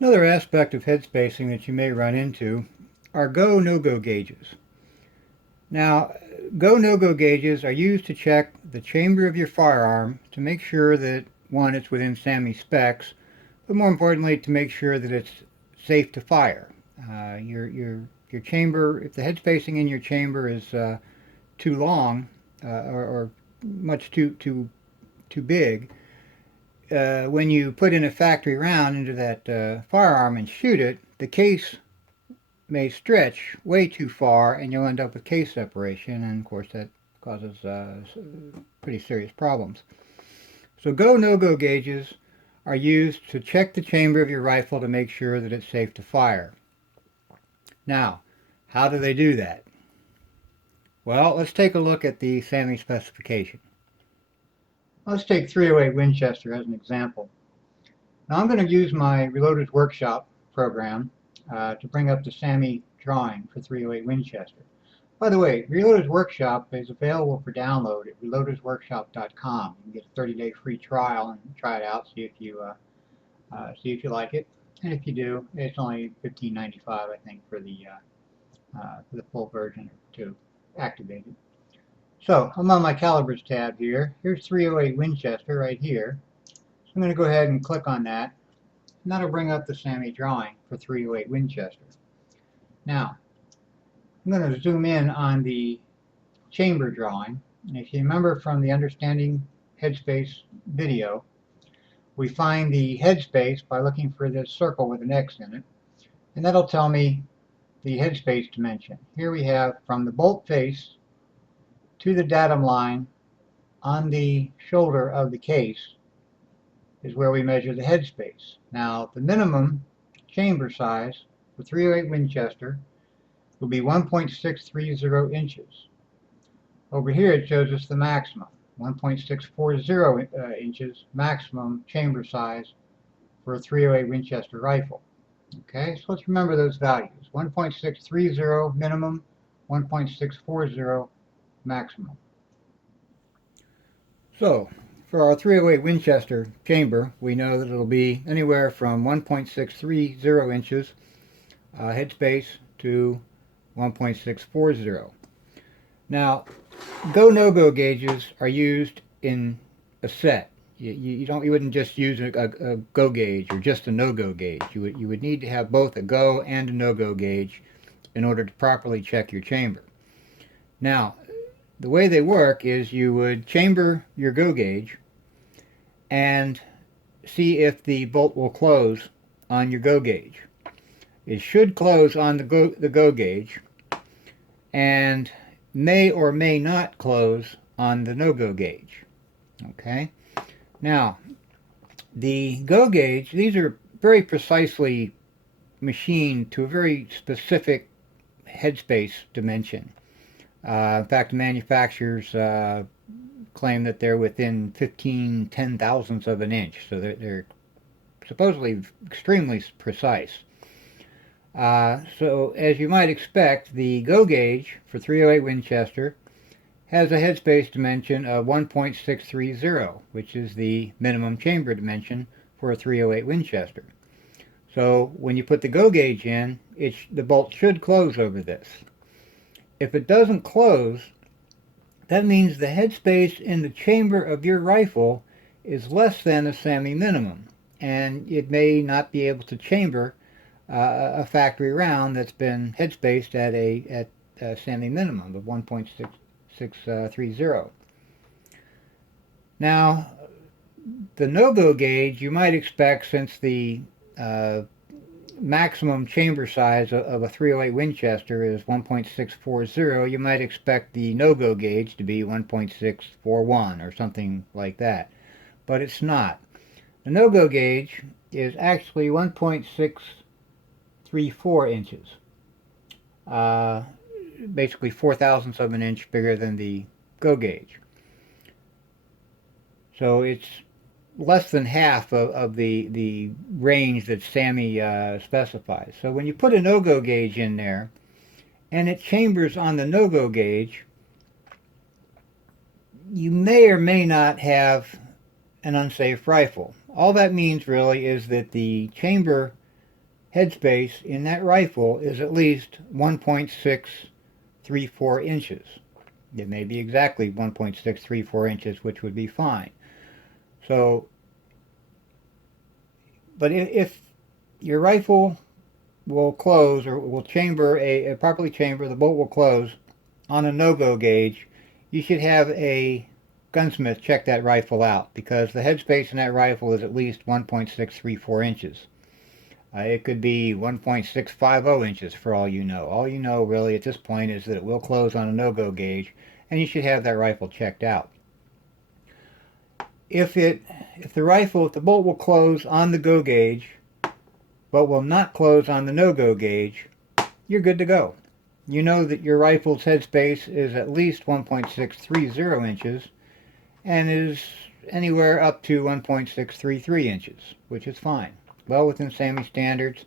Another aspect of head spacing that you may run into are go-no-go gauges. Now, go-no-go gauges are used to check the chamber of your firearm to make sure that, one, it's within SAMI specs, but more importantly, to make sure that it's safe to fire. Your chamber, if the head spacing in your chamber is too long or much too big, when you put in a factory round into that firearm and shoot it, the case may stretch way too far, and you'll end up with case separation, and of course that causes pretty serious problems. So go-no-go gauges are used to check the chamber of your rifle to make sure that it's safe to fire. Now, how do they do that? Well, let's take a look at the SAMI specification. Let's take 308 Winchester as an example. Now I'm going to use my Reloaders Workshop program to bring up the SAMI drawing for 308 Winchester. By the way, Reloaders Workshop is available for download at reloadersworkshop.com. You can get a 30-day free trial and try it out, see if you like it. And if you do, it's only $15.95, I think, for the full version to activate it. So I'm on my calibers tab here. Here's 308 Winchester right here. So I'm going to go ahead and click on that. And that'll bring up the SAMI drawing for 308 Winchester. Now, I'm going to zoom in on the chamber drawing. And if you remember from the Understanding Headspace video, we find the headspace by looking for this circle with an X in it. And that'll tell me the headspace dimension. Here we have from the bolt face to the datum line on the shoulder of the case is where we measure the headspace. Now, the minimum chamber size for 308 Winchester will be 1.630 inches. Over here it shows us the maximum, 1.640 inches maximum chamber size for a 308 Winchester rifle. Okay, so let's remember those values. 1.630 minimum, 1.640 maximum. So, for our 308 Winchester chamber, we know that it'll be anywhere from 1.630 inches headspace to 1.640. Now, go-no-go gauges are used in a set. You wouldn't just use a go gauge or just a no-go gauge. You would need to have both a go and a no-go gauge in order to properly check your chamber. Now, the way they work is you would chamber your go gauge and see if the bolt will close on your go gauge. It should close on the go gauge and may or may not close on the no-go gauge. Okay? Now, the go gauge, these are very precisely machined to a very specific headspace dimension. In fact, the manufacturers claim that they're within 15 ten thousandths of an inch, so they're supposedly extremely precise. So, as you might expect, the go gauge for 308 Winchester has a headspace dimension of 1.630, which is the minimum chamber dimension for a 308 Winchester. So, when you put the go gauge in, the bolt should close over this. If it doesn't close, that means the headspace in the chamber of your rifle is less than a SAMI minimum, and it may not be able to chamber a factory round that's been headspaced at a SAMI minimum of 1.630. Now, the no-go gauge, you might expect, since the maximum chamber size of a 308 Winchester is 1.640, you might expect the no-go gauge to be 1.641 or something like that. But it's not. The no-go gauge is actually 1.634 inches. Basically 4 thousandths of an inch bigger than the go gauge. So it's less than half of the range that SAMI specifies. So when you put a no-go gauge in there and it chambers on the no-go gauge, you may or may not have an unsafe rifle. All that means really is that the chamber headspace in that rifle is at least 1.634 inches. It may be exactly 1.634 inches, which would be fine. So, but if your rifle will close or will chamber properly chamber, the bolt will close on a no-go gauge, you should have a gunsmith check that rifle out, because the headspace in that rifle is at least 1.634 inches. It could be 1.650 inches for all you know. All you know really at this point is that it will close on a no-go gauge, and you should have that rifle checked out. If the bolt will close on the go gauge, but will not close on the no-go gauge, you're good to go. You know that your rifle's headspace is at least 1.630 inches, and is anywhere up to 1.633 inches, which is fine. Well within SAAMI standards.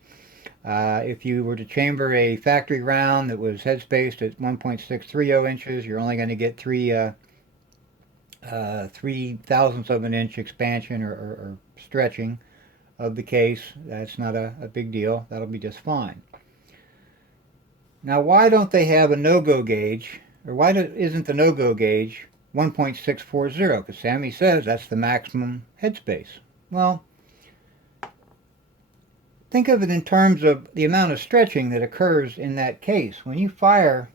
If you were to chamber a factory round that was headspaced at 1.630 inches, you're only going to get 3/1000ths of an inch expansion or stretching of the case. That's not a big deal. That'll be just fine. Now, why don't they have a no-go gauge, or why isn't the no-go gauge 1.640? Because SAAMI says that's the maximum headspace. Well, think of it in terms of the amount of stretching that occurs in that case. When you fire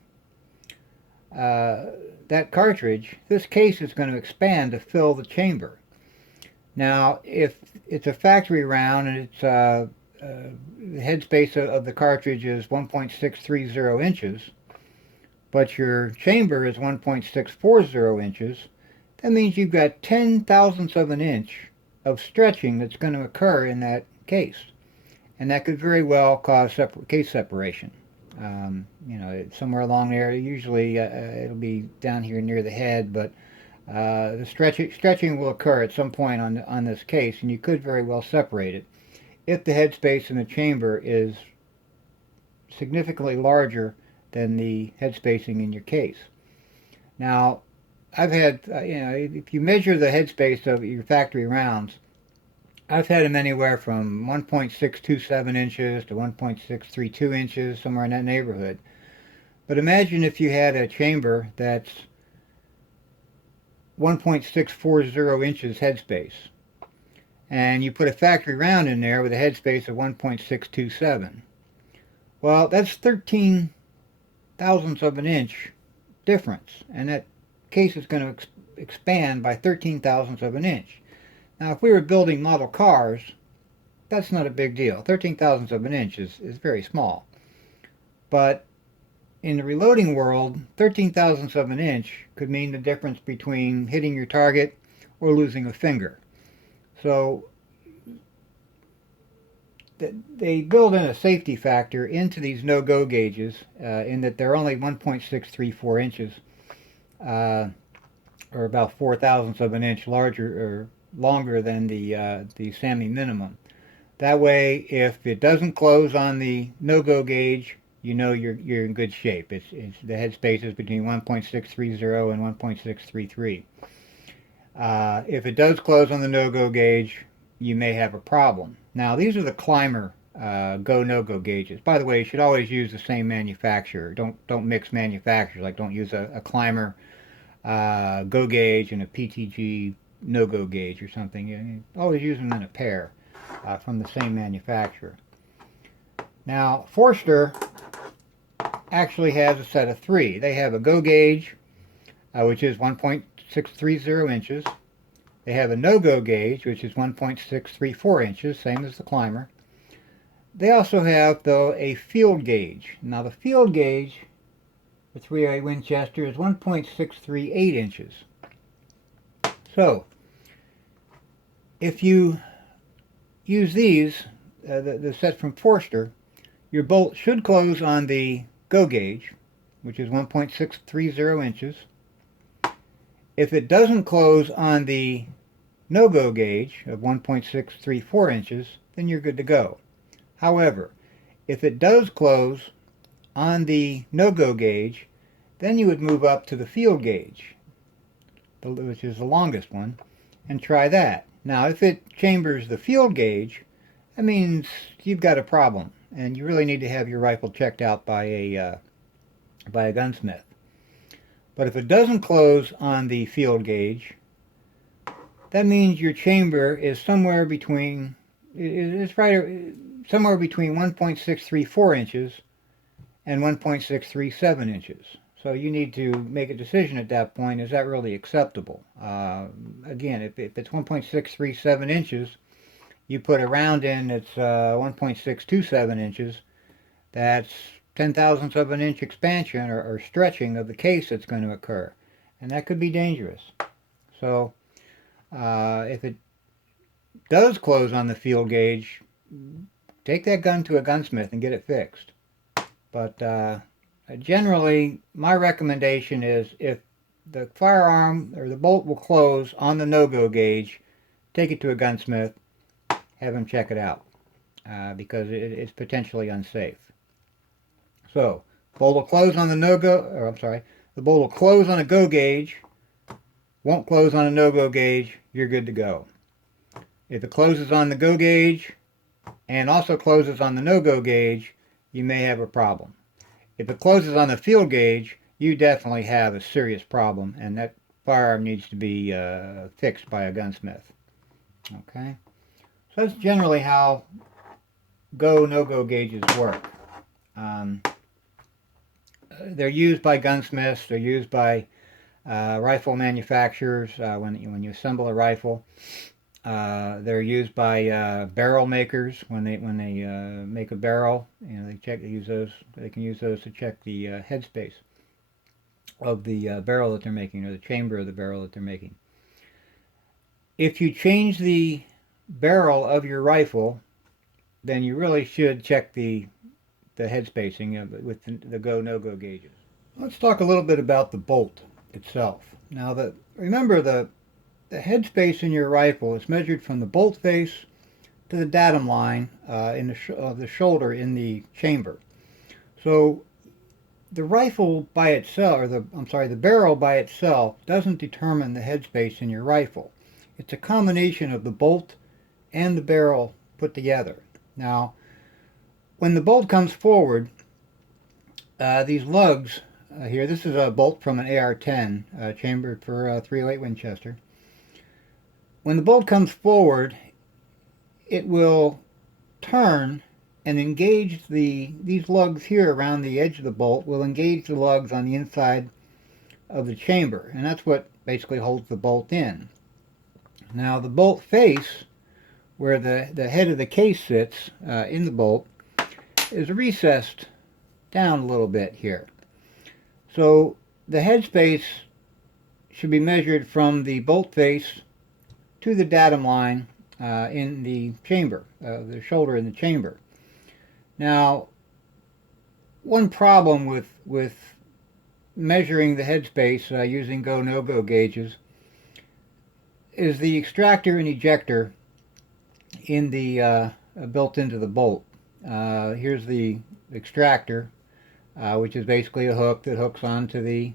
that cartridge, this case is going to expand to fill the chamber. Now, if it's a factory round and it's the headspace of the cartridge is 1.630 inches, but your chamber is 1.640 inches, that means you've got 10/1000ths of an inch of stretching that's going to occur in that case. And that could very well cause case separation. You know, somewhere along there, usually it'll be down here near the head, but the stretching will occur at some point on this case, and you could very well separate it if the headspace in the chamber is significantly larger than the head spacing in your case. Now, I've had, if you measure the headspace of your factory rounds, I've had them anywhere from 1.627 inches to 1.632 inches, somewhere in that neighborhood. But imagine if you had a chamber that's 1.640 inches headspace, and you put a factory round in there with a headspace of 1.627. Well, that's 13/1000ths of an inch difference, and that case is going to expand by 13/1000ths of an inch. Now, if we were building model cars, that's not a big deal. 13/1000ths of an inch is very small. But in the reloading world, 13/1000ths of an inch could mean the difference between hitting your target or losing a finger. So they build in a safety factor into these no-go gauges in that they're only 1.634 inches, or about 4/1000ths of an inch larger or longer than the SAAMI minimum. That way, if it doesn't close on the no-go gauge, you know you're in good shape. It's the headspace is between 1.630 and 1.633. If it does close on the no-go gauge, you may have a problem. Now, these are the climber go-no-go gauges. By the way, you should always use the same manufacturer. Don't mix manufacturers. Like, don't use a climber go gauge and a PTG no-go gauge or something. You always use them in a pair from the same manufacturer. Now, Forster actually has a set of three. They have a go gauge, which is 1.630 inches. They have a no-go gauge, which is 1.634 inches, same as the climber. They also have, though, a field gauge. Now, the field gauge for 308 Winchester is 1.638 inches. So, if you use these, the set from Forster, your bolt should close on the go gauge, which is 1.630 inches. If it doesn't close on the no-go gauge of 1.634 inches, then you're good to go. However, if it does close on the no-go gauge, then you would move up to the field gauge, which is the longest one, and try that. Now, if it chambers the field gauge, that means you've got a problem. and you really need to have your rifle checked out by a gunsmith. But if it doesn't close on the field gauge, that means your chamber is somewhere between, it's right somewhere between 1.634 inches and 1.637 inches. So you need to make a decision at that point, is that really acceptable? Again, if it's 1.637 inches, you put a round in that's 1.627 inches, that's 10 thousandths of an inch expansion or stretching of the case that's going to occur. And that could be dangerous. So if it does close on the field gauge, take that gun to a gunsmith and get it fixed. But generally, my recommendation is if the firearm or the bolt will close on the no-go gauge, take it to a gunsmith, have him check it out, because it's potentially unsafe. So, bolt will close on the the bolt will close on a go gauge, won't close on a no-go gauge, you're good to go. If it closes on the go gauge and also closes on the no-go gauge, you may have a problem. If it closes on the field gauge, you definitely have a serious problem, and that firearm needs to be fixed by a gunsmith. Okay? So that's generally how go, no-go gauges work. They're used by gunsmiths, they're used by rifle manufacturers when you assemble a rifle. They're used by barrel makers when they make a barrel. You know, they can use those to check the headspace of the barrel that they're making, or the chamber of the barrel that they're making. If you change the barrel of your rifle, then you really should check the head spacing with the go no-go gauges. Let's talk a little bit about the bolt itself. Now, remember the head space in your rifle is measured from the bolt face to the datum line of the shoulder in the chamber. So the rifle by itself, or the barrel by itself, doesn't determine the head space in your rifle. It's a combination of the bolt and the barrel put together. Now, when the bolt comes forward, these lugs here, this is a bolt from an AR-10 chambered for 308 Winchester. When the bolt comes forward, it will turn and engage these lugs here around the edge of the bolt will engage the lugs on the inside of the chamber, and that's what basically holds the bolt in. Now the bolt face, where the head of the case sits in the bolt, is recessed down a little bit here. So the head space should be measured from the bolt face to the datum line in the chamber, the shoulder in the chamber. Now, one problem with measuring the head space using go no-go gauges is the extractor and ejector in the built into the bolt. Here's the extractor, which is basically a hook that hooks onto the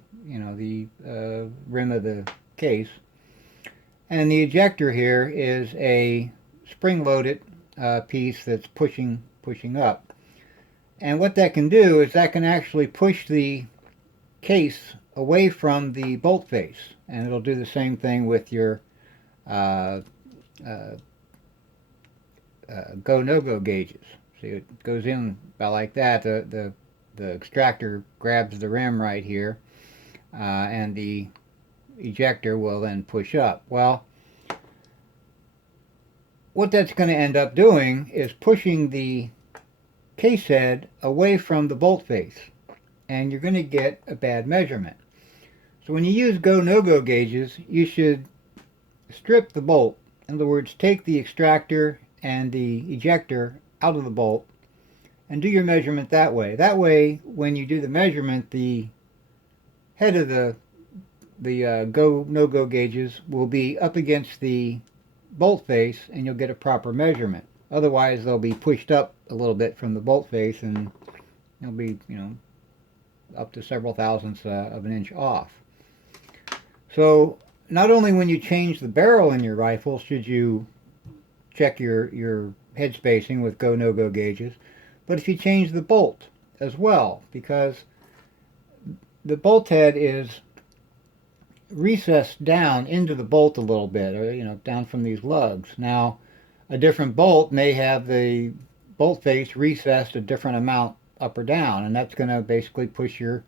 rim of the case. And the ejector here is a spring-loaded piece that's pushing up. And what that can do is that can actually push the case away from the bolt face. And it'll do the same thing with your go no-go gauges. See, it goes in about like that. The extractor grabs the rim right here, and the ejector will then push up. Well, what that's going to end up doing is pushing the case head away from the bolt face, and you're going to get a bad measurement. So when you use go no-go gauges, you should strip the bolt. In other words, take the extractor and the ejector out of the bolt and do your measurement that way. That way, when you do the measurement, the head of the go no-go gauges will be up against the bolt face, and you'll get a proper measurement. Otherwise, they'll be pushed up a little bit from the bolt face, and they'll be, up to several thousandths of an inch off. So not only when you change the barrel in your rifle should you check your head spacing with go no-go gauges, But if you change the bolt as well, because the bolt head is recessed down into the bolt a little bit, or down from these lugs. Now, a different bolt may have the bolt face recessed a different amount up or down, and that's going to basically push your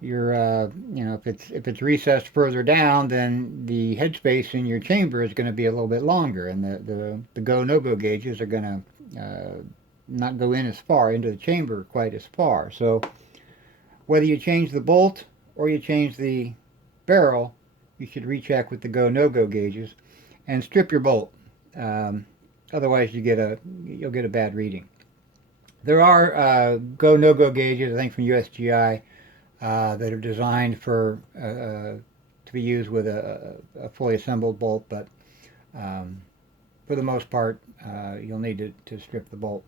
if it's recessed further down, then the headspace in your chamber is going to be a little bit longer, and the go no go gauges are going to not go in as far into the chamber quite as far. So whether you change the bolt or you change the barrel, you should recheck with the go no go gauges and strip your bolt. Otherwise, you'll get a bad reading. There are go no go gauges, I think from USGI, that are designed for to be used with a fully assembled bolt, but for the most part, you'll need to strip the bolt.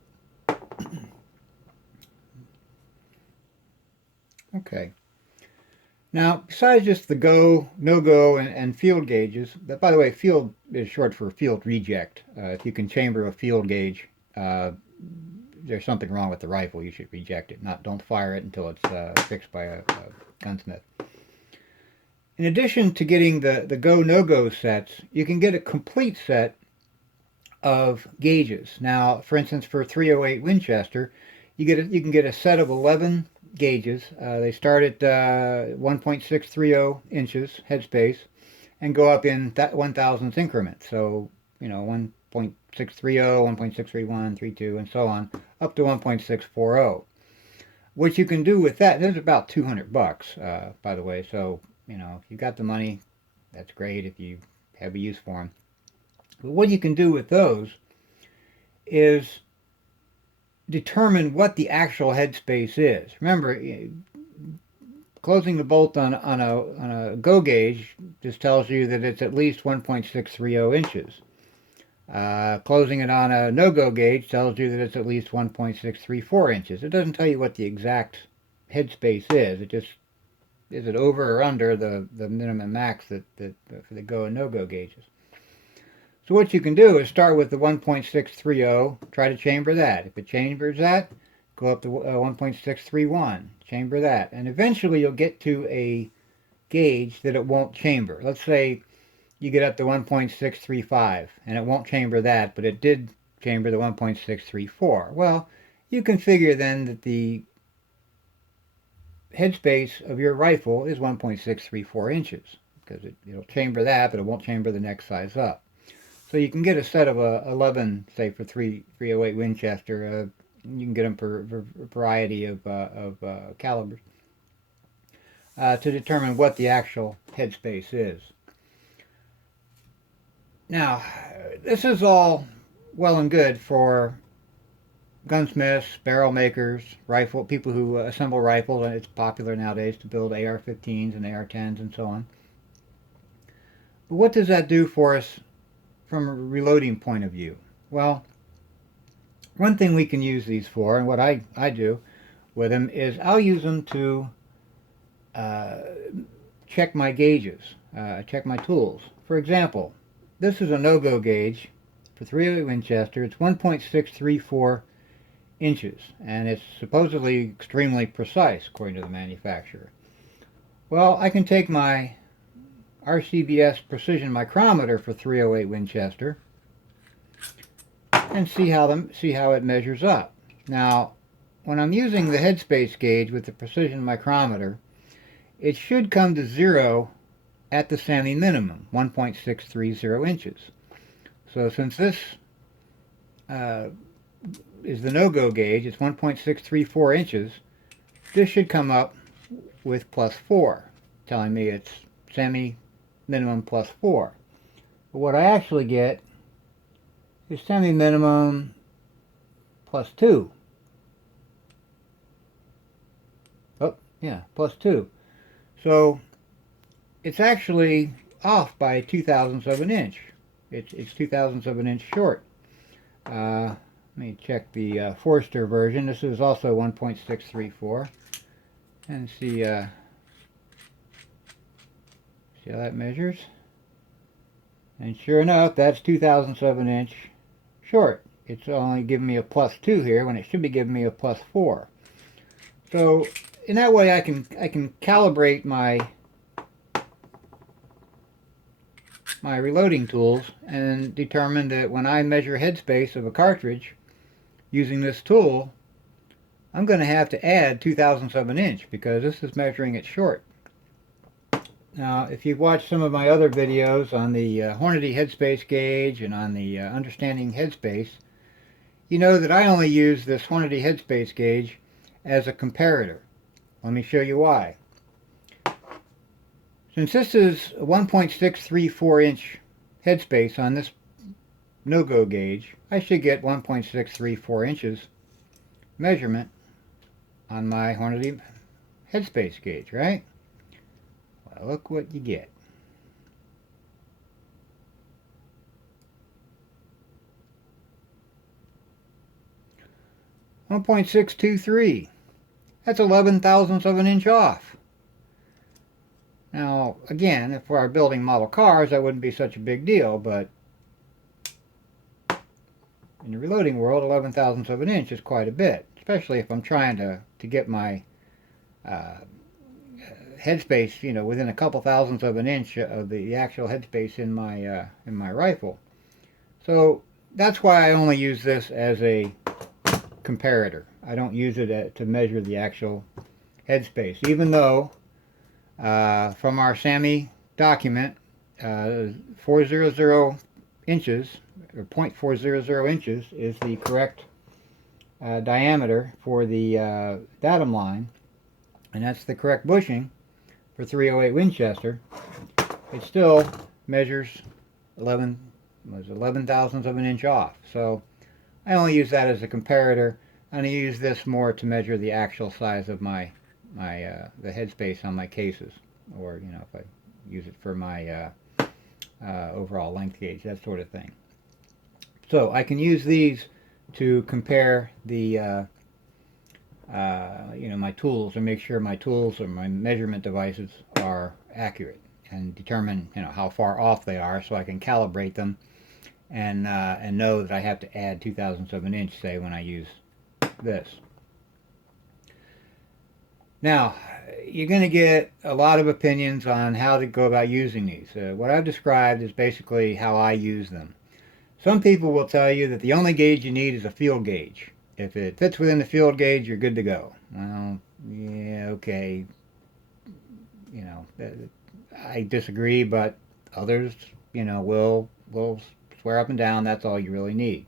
Okay. Now, besides just the go, no-go, and field gauges, that, by the way, field is short for field reject. If you can chamber a field gauge, there's something wrong with the rifle. You should reject it. Don't fire it until it's fixed by a gunsmith. In addition to getting the go, no-go sets, you can get a complete set of gauges. Now, for instance, for 308 Winchester, you can get a set of 11 gauges. They start at 1.630 inches headspace and go up in 1,000th increments. So, 1.630, 1.631, 32, and so on, up to 1.640. What you can do with that, there's about $200, by the way. So, if you got the money, that's great if you have a use for them. But what you can do with those is determine what the actual headspace is. Remember, closing the bolt on a go gauge just tells you that it's at least 1.630 inches. Closing it on a no-go gauge tells you that it's at least 1.634 inches. It doesn't tell you what the exact headspace is. It just, is it over or under the minimum max for the go and no-go gauges. So what you can do is start with the 1.630, try to chamber that. If it chambers that, go up to 1.631, chamber that. And eventually you'll get to a gauge that it won't chamber. Let's say you get up to 1.635 and it won't chamber that, but it did chamber the 1.634. Well, you can figure then that the headspace of your rifle is 1.634 inches because it'll chamber that, but it won't chamber the next size up. So you can get a set of 11, say for 308 Winchester. You can get them for a variety of calibers to determine what the actual headspace is. Now, this is all well and good for gunsmiths, barrel makers, people who assemble rifles. It's popular nowadays to build AR-15s and AR-10s and so on. But what does that do for us from a reloading point of view? Well, one thing we can use these for, and what I do with them, is I'll use them to check my gauges, check my tools. For example, this is a no-go gauge for 308 Winchester. It's 1.634 inches, and it's supposedly extremely precise according to the manufacturer. Well, I can take my RCBS precision micrometer for 308 Winchester and see how it measures up. Now, when I'm using the headspace gauge with the precision micrometer, it should come to 0 at the semi-minimum, 1.630 inches. So since this is the no-go gauge, it's 1.634 inches, this should come up with +4, telling me it's semi-minimum +4. But what I actually get is semi-minimum +2. Oh, yeah, +2. So it's actually off by 2/1000ths of an inch. It's 2/1000ths of an inch short. Let me check the Forster version. This is also 1.634, and see how that measures. And sure enough, that's 2/1000ths of an inch short. it's only giving me a +2 here when it should be giving me a +4. So in that way I can calibrate my reloading tools and determine that when I measure headspace of a cartridge using this tool, I'm going to have to add 2/1000 of an inch because this is measuring it short. Now, if you've watched some of my other videos on the Hornady headspace gauge and on the understanding headspace, you know that I only use this Hornady headspace gauge as a comparator. Let me show you why. Since this is a 1.634 inch headspace on this no-go gauge, I should get 1.634 inches measurement on my Hornady headspace gauge, right? Well, look what you get. .623. That's 11/1000 of an inch off. Now, again, if we are building model cars, that wouldn't be such a big deal, but in the reloading world, 11/1000 of an inch is quite a bit, especially if I'm trying to get my headspace, you know, within a couple thousandths of an inch of the actual headspace in my rifle. So that's why I only use this as a comparator. I don't use it to measure the actual headspace, even though from our SAMI document, 400 inches or 0.400 inches is the correct diameter for the datum line, and that's the correct bushing for 308 Winchester. It still measures 11/1000 of an inch off. So I only use that as a comparator, and I use this more to measure the actual size of the headspace on my cases, or you know, if I use it for my overall length gauge, that sort of thing. So I can use these to compare the you know, my tools, and make sure my tools or my measurement devices are accurate, and determine, you know, how far off they are, so I can calibrate them and know that I have to add 2/1000 of an inch, say, when I use this. Now, you're going to get a lot of opinions on how to go about using these. What I've described is basically how I use them. Some people will tell you that the only gauge you need is a field gauge. If it fits within the field gauge, you're good to go. Well, yeah, okay. You know, I disagree, but others, you know, will swear up and down that's all you really need.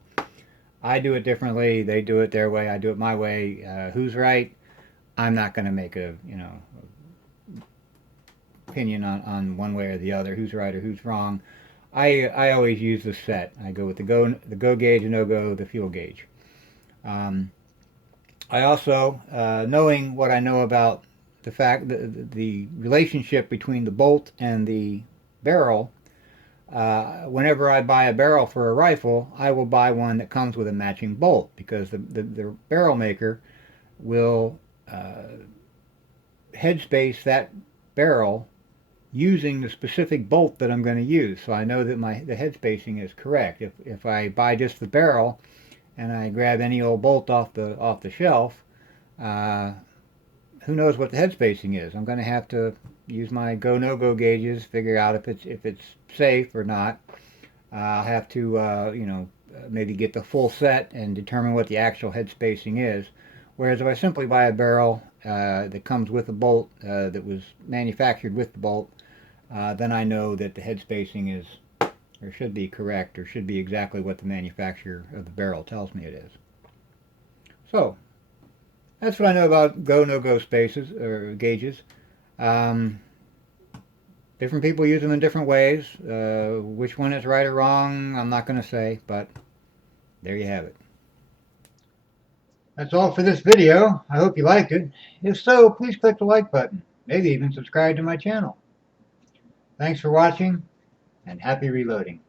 I do it differently. They do it their way. I do it my way. Who's right? I'm not going to make a, you know, opinion on one way or the other, who's right or who's wrong. I always use the set. I go with the go gauge, and no-go, the fuel gauge. I also, knowing what I know about the fact that the relationship between the bolt and the barrel, whenever I buy a barrel for a rifle, I will buy one that comes with a matching bolt, because the barrel maker will headspace that barrel using the specific bolt that I'm going to use, so I know that the head spacing is correct. If I buy just the barrel and I grab any old bolt off the shelf, who knows what the head spacing is? I'm going to have to use my Gonogo gauges, figure out if it's safe or not. I'll have to you know, maybe get the full set and determine what the actual head spacing is. Whereas if I simply buy a barrel that comes with a bolt, that was manufactured with the bolt, then I know that the head spacing is, or should be, correct, or should be exactly what the manufacturer of the barrel tells me it is. So that's what I know about go-no-go spaces or gauges. Different people use them in different ways. Which one is right or wrong, I'm not going to say, but there you have it. That's all for this video. I hope you liked it. If so, please click the like button. Maybe even subscribe to my channel. Thanks for watching, and happy reloading.